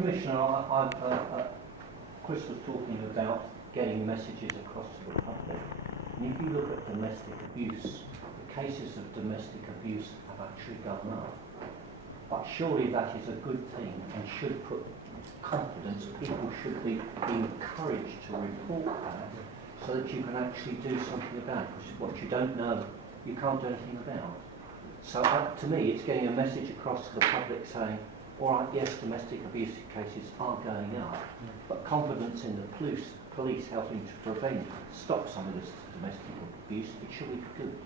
Commissioner, Chris was talking about getting messages across to the public. And if you look at domestic abuse, the cases of domestic abuse have actually gone up. But surely that is a good thing and should put confidence. People should be encouraged to report that so that you can actually do something about it. Because what you don't know, you can't do anything about. So to me, it's getting a message across to the public saying, all right, yes, domestic abuse cases are going up, but confidence in the police helping to stop some of this domestic abuse, it should be good.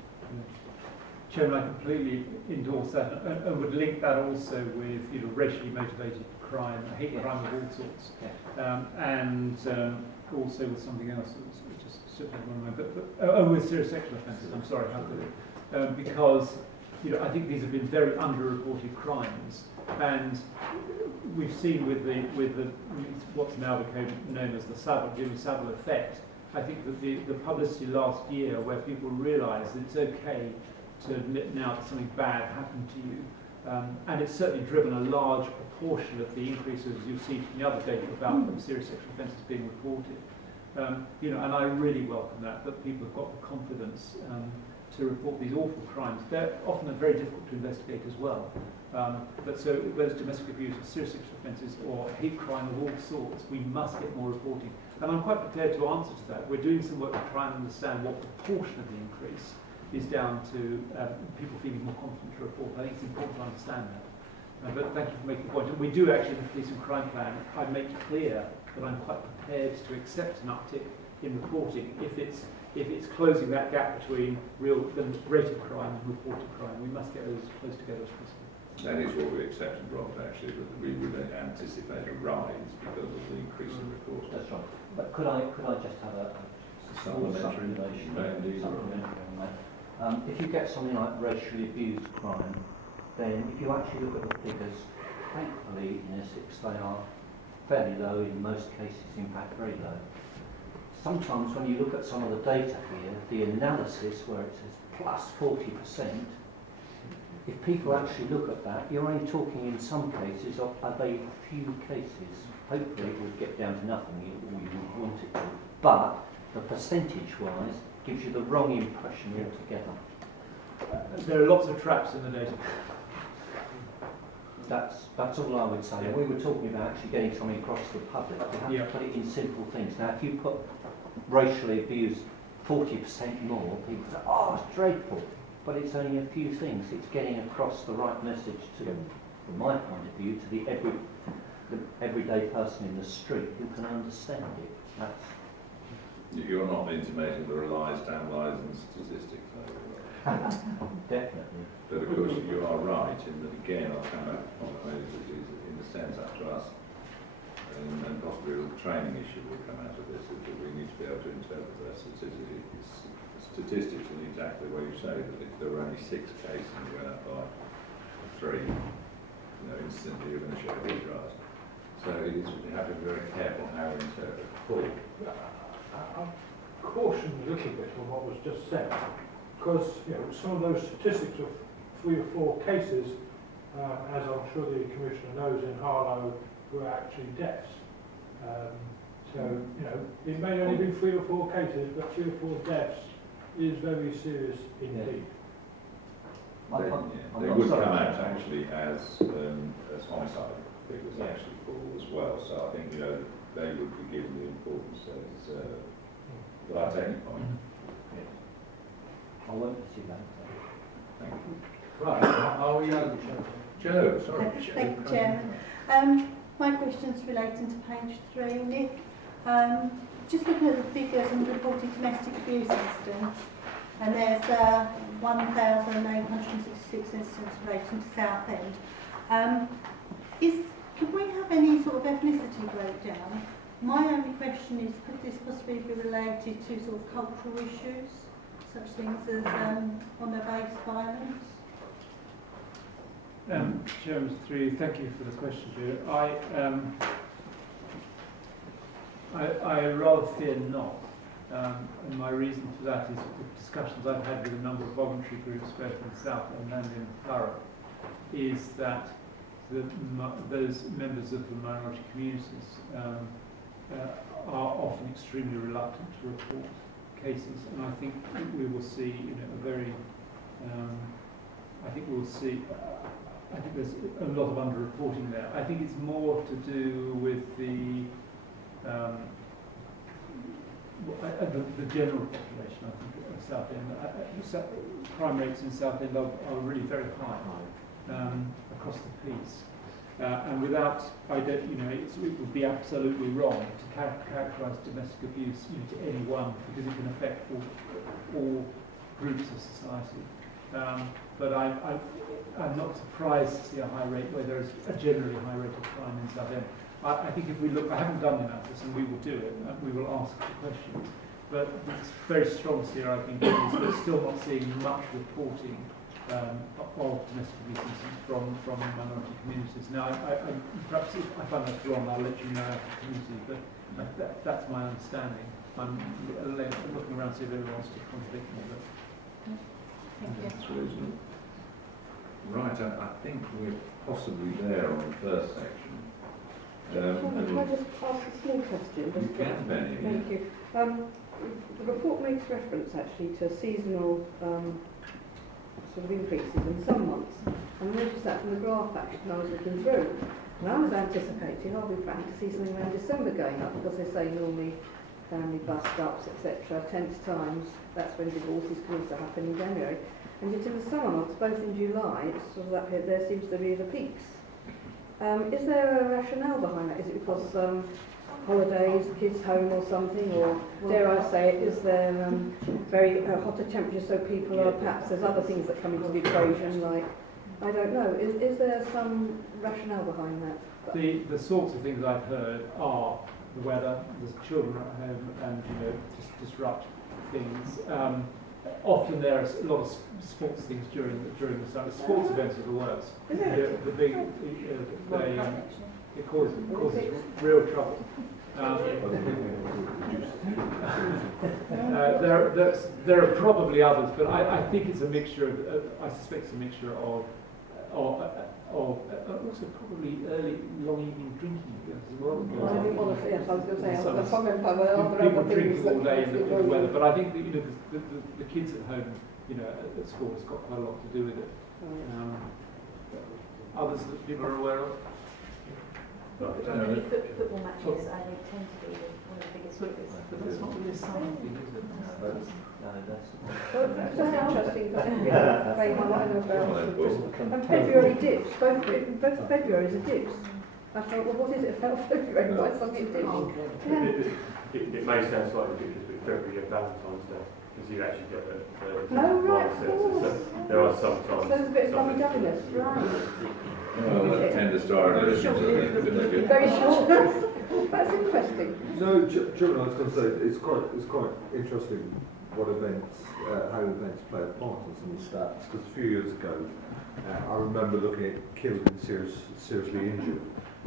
Chairman, I completely endorse that and would link that also with racially motivated crime, hate crime of all sorts, and also with something else that just slipped out of my mind. But with serious sexual offences. I'm sorry, how could it? Because I think these have been very underreported crimes, and we've seen with the what's now become known as the Jimmy Savile effect. I think that the publicity last year, where people realised that it's okay to admit now that something bad happened to you, and it's certainly driven a large proportion of the increases you'll see from the other data about serious sexual offences being reported. And I really welcome that people have got the confidence to report these awful crimes. They're often very difficult to investigate as well. But so whether it's domestic abuse or serious sexual offences or hate crime of all sorts, we must get more reporting. And I'm quite prepared to answer to that. We're doing some work to try and understand what proportion of the increase is down to people feeling more confident to report. I think it's important to understand that. But thank you for making the point. And we do actually, in the Police and Crime Plan, I make clear that I'm quite prepared to accept an uptick in reporting if it's closing that gap between the rate of crime and reported crime. We must get those close together as possible. That is what we accepted, Rob, actually, that we would anticipate a rise because of the increase in reporting. That's right. But could I just have a supplementary on that? If you get something like racially abused crime, then if you actually look at the figures, thankfully in Essex they are fairly low, in most cases in fact very low. Sometimes when you look at some of the data here, the analysis where it says plus 40%, if people actually look at that, you're only talking in some cases of a very few cases. Hopefully it will get down to nothing, you would want it to. But the percentage-wise gives you the wrong impression altogether. There are lots of traps in the data. That's all I would say. And we were talking about actually getting something across to the public. You have to put it in simple things. Now, if you put racially abused 40% more, people say, oh, it's dreadful. But it's only a few things. It's getting across the right message to, from my point of view, to the everyday person in the street who can understand it. You're not intimating there are lies, damn lies and statistics, are you? Definitely. But of course you are right in that, again, I'll come back to the point that is in a sense up to us, and possibly a little training issue will come out of this, that we need to be able to interpret that statistics in exactly the way you say, that if there were only 6 cases and you went up by 3, instantly you're going to show a big rise. So it is, we have to be very careful how we interpret. Paul? I'm cautioned a little bit on what was just said, because some of those statistics of 3 or 4 cases, as I'm sure the Commissioner knows, in Harlow were actually deaths. It may only be 3 or 4 cases, but 3 or 4 deaths is very serious indeed. They would come out actually as homicide figures actually fall as well. So I think they would be given the importance they deserve. But I take your point. I won't see that. Thank you. Right, are we Joe, sorry. Thank you, Chairman. My question's relating to page 3, Nick. Just looking at the figures and reported domestic abuse incidents, and there's 1,866 incidents relating to Southend. Can we have any sort of ethnicity breakdown? My only question is, could this possibly be related to sort of cultural issues, such things as honour-based violence? Chairman, thank you for the question, Joe. I rather fear not. And my reason for that is the discussions I've had with a number of voluntary groups, both in Southend and in Thurrock, is that those members of the minority communities are often extremely reluctant to report cases, and I think we will see, a very, I think we'll see. I think there's a lot of underreporting there. I think it's more to do with the general population. I think of Southend, crime rates in Southend are really very high across the piece. And without, it would be absolutely wrong to characterise domestic abuse to anyone, because it can affect all groups of society. But I'm not surprised to see a high rate where there is a generally high rate of crime in Southend. I think if we look, I haven't done the analysis, and we will do it, we will ask the questions. But it's very strong here, I think, is we're still not seeing much reporting of domestic abuse incidents from minority communities. Now, perhaps if I find that wrong, I'll let you know after the community, but that's my understanding. I'm looking around to see if anyone wants to contradict me. That's reasonable. Right, I think we're possibly there on the first section. Can I just ask a small question? You can, Benny. Thank you. The report makes reference actually to seasonal sort of increases in some months. And I noticed that from the graph actually I was looking through. And I was anticipating, I'll be frank, to see something around December going up, because they say normally family bust-ups, etc., tense times, that's when divorces can also happen in January. And yet in the summer months, both in July, it's sort of up here, there seems to be the peaks. Is there a rationale behind that? Is it because holidays, kids home or something, or dare I say it, is there very hotter temperatures, so people are, perhaps there's other things that come into the equation, like, I don't know, is there some rationale behind that? The sorts of things I've heard are the weather, there's children at home, and just disrupt things. Often there are a lot of sports things during the summer. Sports events are the worst. The big, it causes real trouble. There are probably others, but I think it's a mixture of. I suspect it's a mixture of also probably early long evening drinking as well. Yes, I was going to say, People drink all day in the weather, but I think that, the kids at home, at school has got quite a lot to do with it. Others that people are aware of. Football matches, I think, tend to be one of the biggest figures. But that's not really a science thing, is it? That's interesting. Very much I know about. And February dips. Both Februarys are dips. I thought, well, what is it about February? Why something dips? It may sound slightly ridiculous, but February and Valentine's Day, because you actually get the oh, right, of course. So there are some times. So there's a bit of lovey-doveyness, right? Well, that tend to start religions, I think. Very short. That's interesting. No, Chairman, I was going to say it's quite interesting what events, how events play a part in some of the stats. Because a few years ago, I remember looking at killed and seriously injured,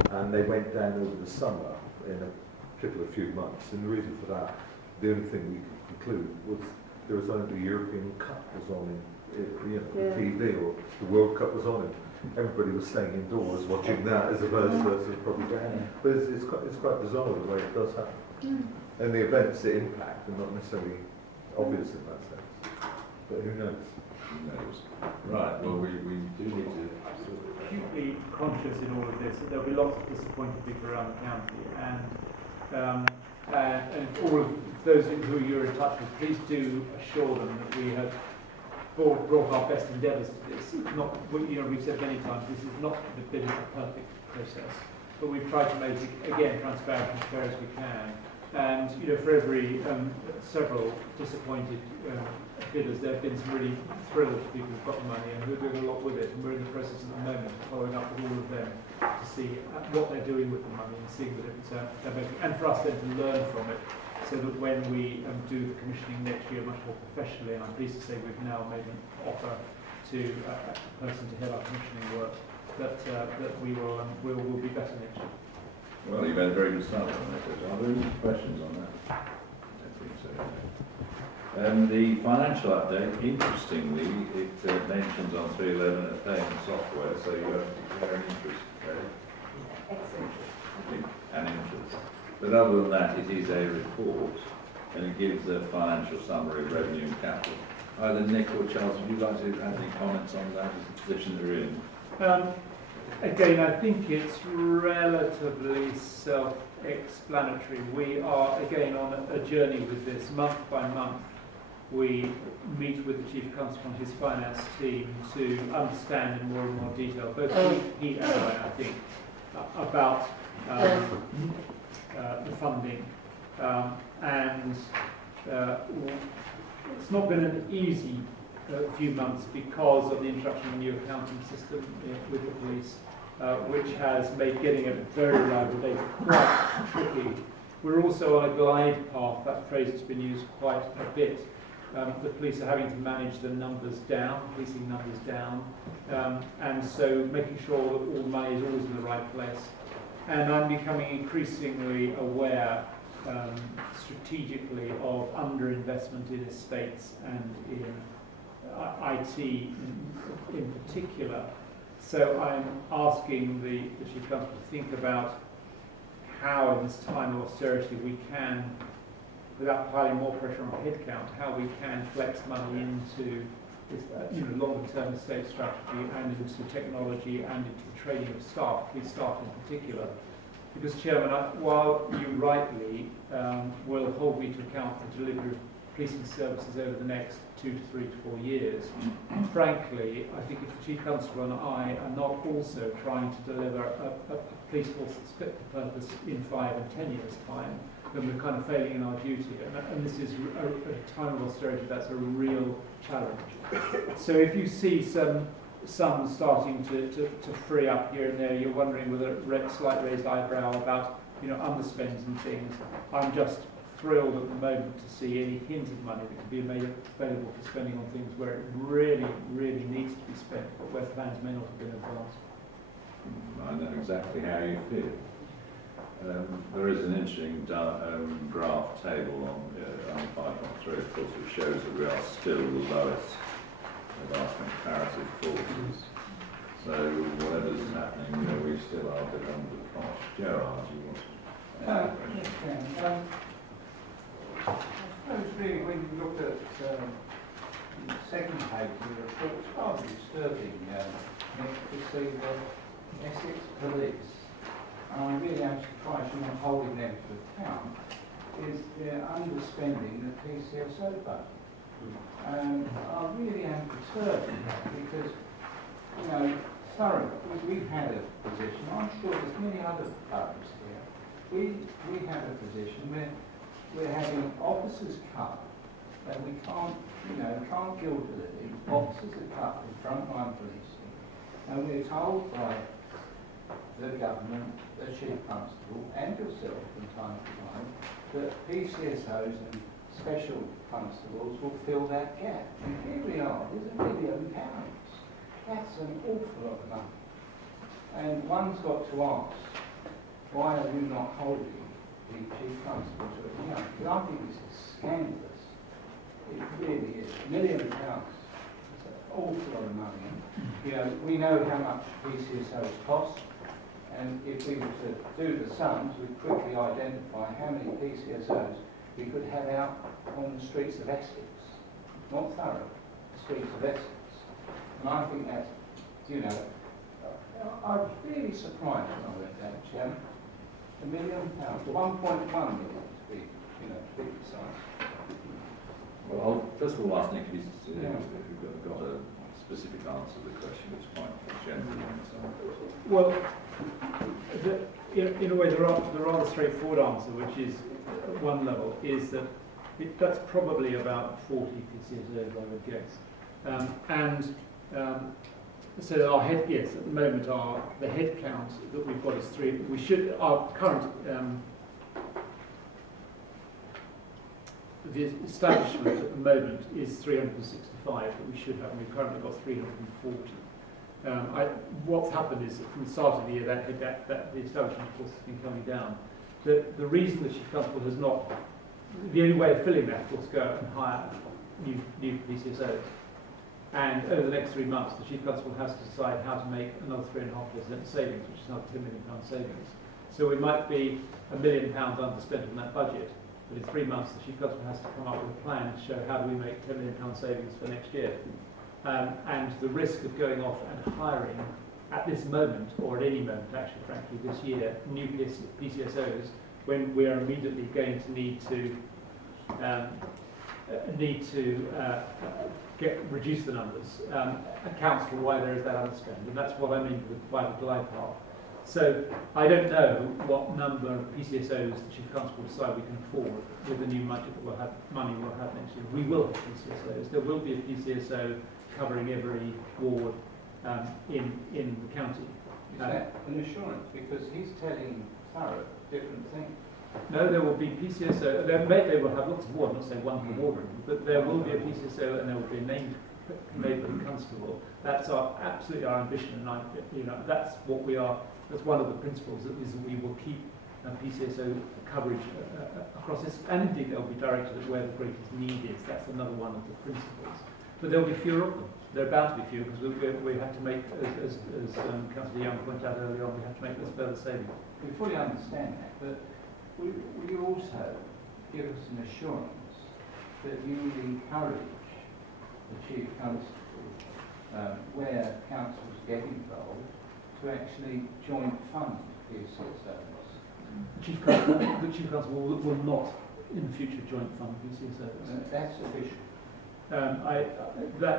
and they went down over the summer in a particular few months. And the reason for that, the only thing we could conclude was there was only the European Cup was on in the TV, or the World Cup was on, and everybody was staying indoors watching that as opposed to propaganda. But it's quite bizarre the way it does happen. And the events that impact are not necessarily obvious in that sense. But who knows? Who knows? Right, well, we do need to... Acutely conscious in all of this that there'll be lots of disappointed people around the county, and all of those who you're in touch with, please do assure them that we have brought our best endeavours to this. Not, we've said many times, this is not been a perfect process, but we've tried to make it, again, transparent and fair as we can. And for every several disappointed bidders, there have been some really thrilled people who've got the money and who are doing a lot with it. And we're in the process at the moment of following up with all of them to see what they're doing with the money and seeing the difference they're making, and for us then to learn from it, so that when we do the commissioning next year much more professionally, and I'm pleased to say we've now made an offer to a person to head our commissioning work, that we will be better next year. Well, you've had a very good start on that. Are there any questions on that? I don't think so. The financial update, interestingly, it mentions on 311 a paying software, so you have to declare an interest credit. Excellent. An interest. But other than that, it is a report, and it gives a financial summary of revenue and capital. Either Nick or Charles, would you like to have any comments on that, the position they're in? Again, I think it's relatively self-explanatory. We are, again, on a journey with this. Month by month, we meet with the Chief Constable and his finance team to understand in more and more detail, both he and I think, about the funding. And it's not been an easy few months because of the introduction of a new accounting system with the police, which has made getting a very reliable data quite tricky. We're also on a glide path, that phrase has been used quite a bit. The police are having to manage the numbers down, policing numbers down, and so making sure that all money is always in the right place. And I'm becoming increasingly aware strategically of underinvestment in estates and in IT in particular. So I'm asking the Chief Constable to think about how in this time of austerity we can, without piling more pressure on headcount, how we can flex money into this, longer-term estate strategy and into technology and into the training of staff, police staff in particular. Because, Chairman, while you rightly will hold me to account for delivery of policing services over the next 2 to 3 to 4 years, frankly, I think if the Chief Constable and I are not also trying to deliver a police force that's fit for purpose in 5 and 10 years' time, then we're kind of failing in our duty. And this is a time of austerity that's a real challenge. So if you see some starting to free up here and there, you're wondering with a slight raised eyebrow about underspends and things. I'm just thrilled at the moment to see any hint of money that can be made available for spending on things where it really, really needs to be spent, but where plans may not have been advanced. I know exactly how you feel. There is an interesting graph table on 5.3, of course, which shows that we are still the lowest of our comparative forces. So whatever's happening, we still are a bit under the cosh. Gerard, you want to? Yes, I suppose really when you look at the second page of the report, it's rather disturbing, Nick, to see the Essex police, and I really am surprised you're not holding them to account, is they're underspending the PCSO budget. And I really am perturbed because, thoroughly, we've had a position, I'm sure there's many other departments here, we have a position where we're having officers cut, and we can't gild the lily. Officers are cut in frontline policing, and we're told by the government, the Chief Constable, and yourself from time to time, that PCSOs and special constables will fill that gap. And here we are, there's £1 million. That's an awful lot of money. And one's got to ask, why are you not holding the Chief Constable to account? Because I think this is scandalous. It really is. £1 million. It's an awful lot of money. We know how much PCSOs cost, and if we were to do the sums, we'd quickly identify how many PCSOs we could have out on the streets of Essex. Not Thurrock, the streets of Essex. And I think that's, I was really surprised when I read that, Chairman. £1 million, 1.1 million to be precise. Well, I'll first of all ask Nick if you've got a specific answer to the question. It's quite general. Well, in a way, the rather straightforward answer, which is at one level, is that that's probably about 40 PCSOs, I would guess. So our at the moment, the head count that we've got is 3. Our current the establishment at the moment is 365 that we should have, and we've currently got 340. What's happened is that from the start of the year, that the establishment, of course, has been coming down. The reason the Chief Constable has not the only way of filling that, of course, go out and hire new PCSOs. And over the next 3 months, the Chief Constable has to decide how to make another 3.5% savings, which is another £10 million savings. So we might be £1 million underspent on that budget, but in 3 months, the Chief Constable has to come up with a plan to show how do we make £10 million savings for next year. And the risk of going off and hiring at this moment, or at any moment, actually, frankly, this year, new PCSOs, when we are immediately going to need to reduce the numbers, accounts for why there is that underspend, and that's what I mean by the glide path. So I don't know what number of PCSOs the Chief Constable will decide we can afford with the new budget that we'll have, money we'll have next year. We will have PCSOs. There will be a PCSO covering every ward in the county. Is that an assurance? Because he's telling Thurrock different things. No, there will be PCSO. They will have lots of wards, not saying one per ward room, but there will be a PCSO and there will be a named neighbourhood constable. That's absolutely our ambition, and that's what we are. That's one of the principles that we will keep PCSO coverage across this, and indeed they'll be directed at where the greatest need is. That's another one of the principles. But there'll be fewer of them. There are bound to be fewer because we have to make, as Councillor Young pointed out earlier on, we have to make this further saving. We fully understand that, but will you also give us an assurance that you will encourage the Chief Constable, where councils get involved, to actually joint fund PCSOs? The Chief Constable will not in the future joint fund PCSOs. That's official. The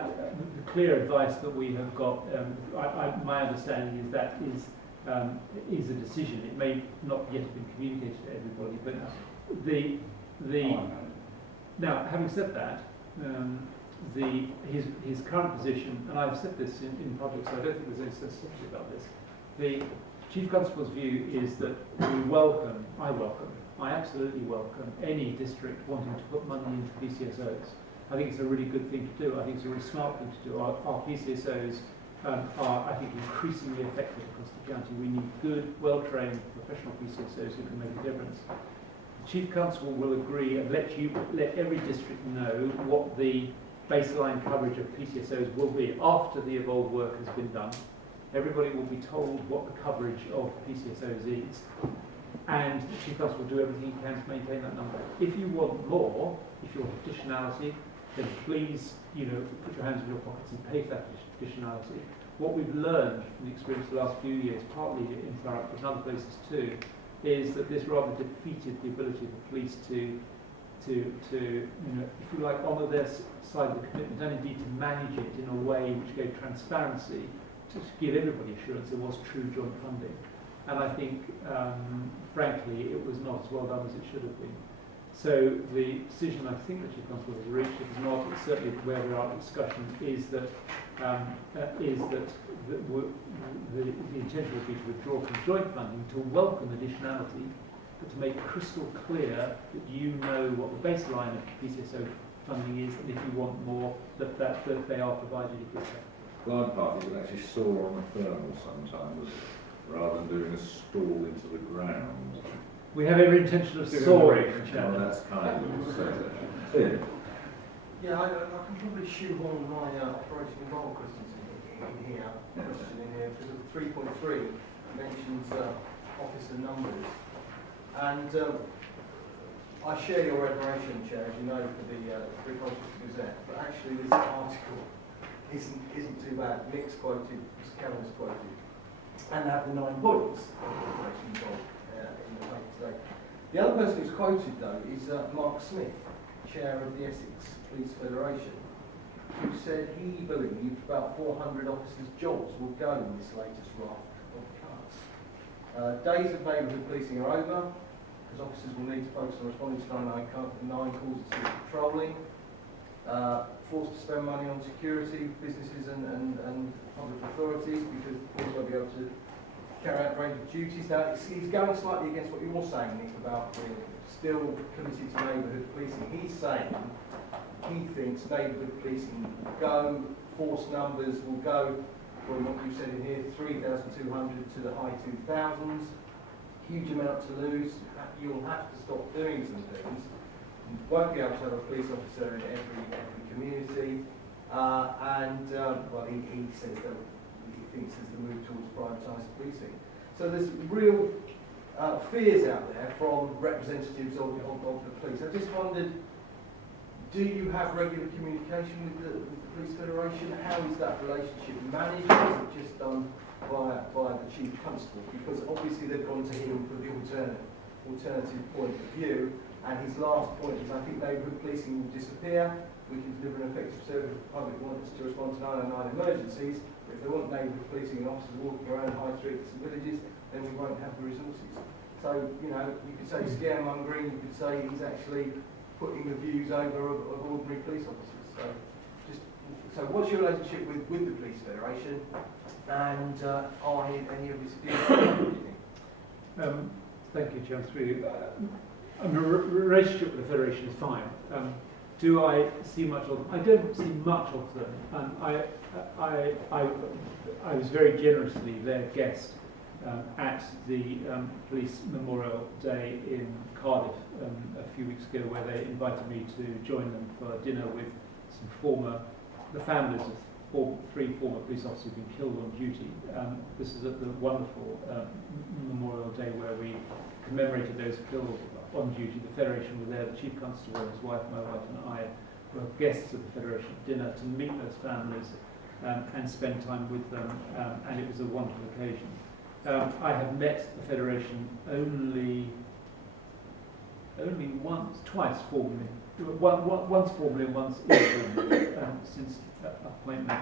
clear advice that we have got, my understanding is that is a decision. It may not yet have been communicated to everybody, but now, having said that, his current position, and I've said this in public, so I don't think there's any sensitivity about this. The Chief Constable's view is that I absolutely welcome any district wanting to put money into PCSOs. I think it's a really good thing to do. I think it's a really smart thing to do. Our PCSOs are, I think, increasingly effective across the county. We need good, well-trained, professional PCSOs who can make a difference. The Chief Constable will agree and let every district know what the baseline coverage of PCSOs will be after the evolved work has been done. Everybody will be told what the coverage of PCSOs is, and the Chief Constable will do everything he can to maintain that number. If you want more, if you want additionality, then please, put your hands in your pockets and pay for that additionality. What we've learned from the experience of the last few years, partly in Thurrock but in other places too, is that this rather defeated the ability of the police to if you like, honour their side of the commitment, and indeed to manage it in a way which gave transparency, to give everybody assurance there was true joint funding. And I think, frankly, it was not as well done as it should have been. So the decision I think the Chief Constable has reached, if it's not, it's certainly where we are in discussion, is that the intention would be to withdraw from joint funding, to welcome additionality, but to make crystal clear that you know what the baseline of PCSO funding is, and if you want more, that they are provided if you're Glide path you could actually saw on the thermal sometimes, rather than doing a stall into the ground. We have every intention of soaring. Well, that's kind of Tim. Yeah, I can probably shoehorn my operating involved questions in here. Because of 3.3 mentions officer numbers, and I share your admiration, Chair, as you know, for the Colchester Gazette. But actually, this article isn't too bad. Nick's quoted, Mr. Cavanagh's quoted, and they have the 9 points of operating involved in the paper today. The other person who's quoted, though, is Mark Smith, Chair of the Essex Police Federation, who said he believed about 400 officers' jobs will go in this latest raft of cuts. Days of neighbourhood policing are over, because officers will need to focus on responding to 9 calls of civil patrolling, forced to spend money on security, businesses and public authorities, because the police won't be able to carry out a range of duties. Now, he's going slightly against what you're saying, Nick, about still committed to neighbourhood policing. He's saying he thinks neighbourhood policing will go, force numbers will go from what you said in here, 3,200 to the high 2,000s. Huge amount to lose. You'll have to stop doing some things. won't be able to have a police officer in every community, well, he says that he thinks there's the move towards privatised policing. So there's real fears out there from representatives of the police. I just wondered, do you have regular communication with the Police Federation? How is that relationship managed? Is it just done via the Chief Constable? Because obviously they've gone to him for the alternative point of view, and his last point is, I think neighbourhood policing will disappear. We can deliver an effective service if the public wants to respond to 909 emergencies, but if they want neighbourhood policing and officers walking around high streets and villages, then we won't have the resources. So, you know, you could say scaremongering, you could say he's actually putting the views over of ordinary police officers. So what's your relationship with the Police Federation, and are any of his views? Thank you, Chancellor. A relationship with the Federation is fine. Do I see much of them? I don't see much of them. I was very generously their guest at the Police Memorial Day in Cardiff a few weeks ago, where they invited me to join them for dinner with the families of three former police officers who've been killed on duty. This is at the wonderful Memorial Day where we commemorated those killed on duty. The Federation were there, the Chief Constable and his wife, my wife and I were guests of the Federation dinner to meet those families and spend time with them, and it was a wonderful occasion. I have met the Federation only twice formally. Once formally and once informally since appointment.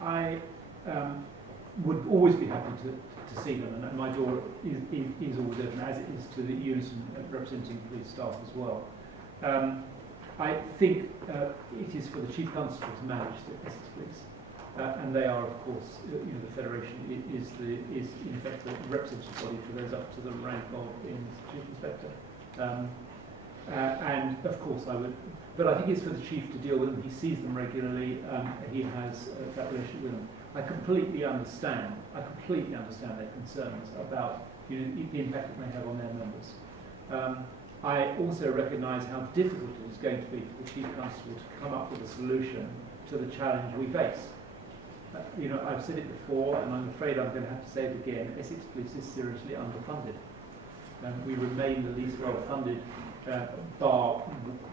I would always be happy to see them, and my door is always open, as it is to the unison representing police staff as well. I think it is for the Chief Constable to manage the Essex Police, and they are, of course, the Federation is in effect the representative body for those up to the rank of Chief Inspector. And of course I would, but I think it's for the Chief to deal with them. He sees them regularly. He has that relationship with them. I completely understand their concerns about the impact it may have on their members. I also recognise how difficult it is going to be for the Chief Constable to come up with a solution to the challenge we face. I've said it before, and I'm afraid I'm going to have to say it again. Essex Police is seriously underfunded. We remain the least well-funded, bar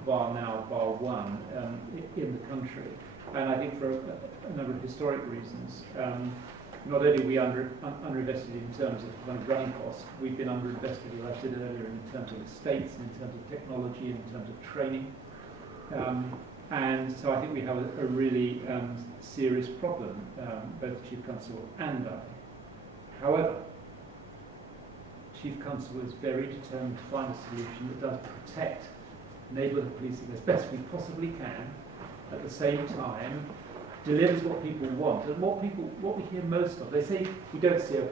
one, in the country. And I think for a number of historic reasons, not only are we underinvested in terms of running costs, we've been underinvested, as I said earlier, in terms of estates, in terms of technology, in terms of training. And so I think we have a really serious problem, both the Chief Constable and I. However, Chief Constable is very determined to find a solution that does protect neighbourhood policing as best we possibly can, at the same time delivers what people want. And what we hear most of, they say we don't see a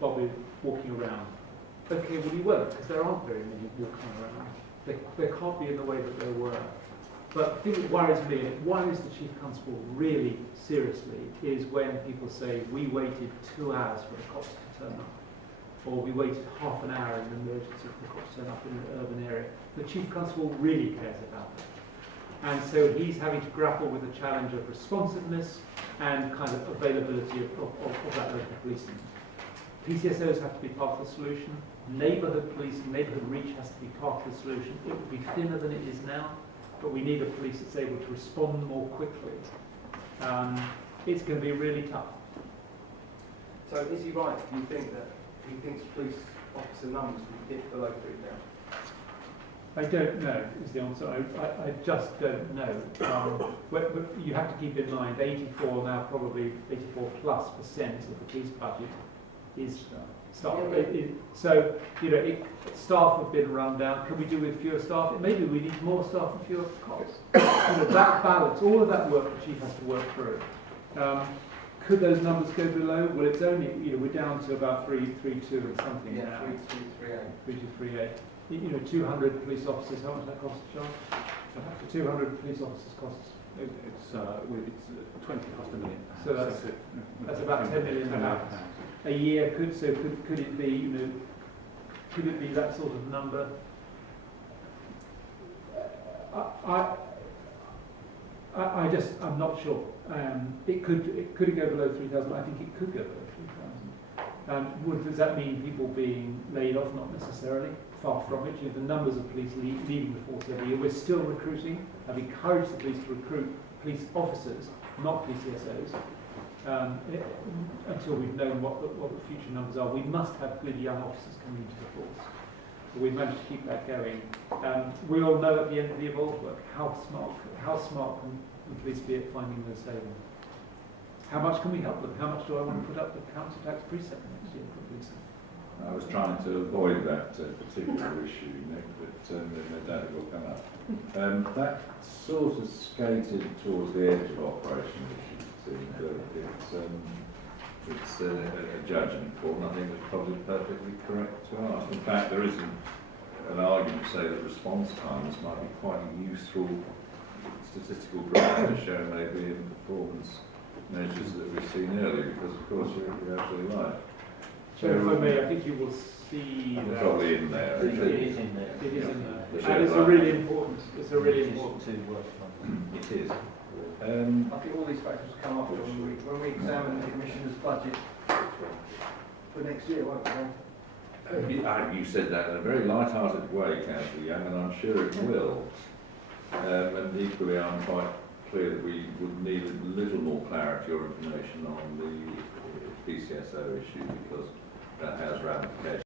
bobby walking around. Okay, well you won't, because there aren't very many walking around. They can't be in the way that they were. But the thing that worries me, and it worries the Chief Constable really seriously, is when people say we waited 2 hours for the cops to turn up, or we waited half an hour in an emergency for the cops to turn up in an urban area. The Chief Constable really cares about it. And so he's having to grapple with the challenge of responsiveness and kind of availability of that local policing. PCSOs have to be part of the solution. Neighbourhood policing, neighbourhood reach has to be part of the solution. It will be thinner than it is now, but we need a police that's able to respond more quickly. It's going to be really tough. So is he right? Do you think that he thinks police officer numbers will dip below 3,000? I don't know is the answer. I just don't know. But you have to keep in mind 84 now, probably 84+% of the police budget is staff. So staff have been run down. Can we do with fewer staff? Maybe we need more staff and fewer cops. That balance, all of that work the chief has to work through. Could those numbers go below? Well, it's only we're down to about 332 and something now. 3238. 200 police officers. How much that cost, John? 200 police officers costs. It's 20 cost £1 million. So that's about £10 million a year. Could it be could it be that sort of number? I'm not sure. Could it go below 3,000? I think it could go below 3,000. Does that mean people being laid off? Not necessarily. Far from it. You know, the numbers of police leaving the force every year. We're still recruiting. I've encouraged the police to recruit police officers, not PCSOs, until we've known what the future numbers are. We must have good young officers coming into the force. We've managed to keep that going. We all know at the end of the evolved work how smart can the police be at finding those savings. How much can we help them? How much do I want to put up the council tax precept next year for police? I was trying to avoid that particular issue, Nick, but no doubt it will come up. That sort of skated towards the edge of operation, as you can see, but it's a judgment call, and I think it's probably perfectly correct to ask. In fact, there isn't an argument to say that response times might be quite a useful statistical graph to show maybe in performance measures that we've seen earlier, because of course you're absolutely right. So if I may, I think you will see that. Probably in there. It is in there. It is in there. The And it's a really important, to work on. It is. I think all these factors will come up when we examine the Commissioner's budget for next year, won't we? You said that in a very light-hearted way, Councillor Young, and I'm sure it will. And equally, I'm quite clear that we would need a little more clarity or information on the PCSO issue, because that has ramifications.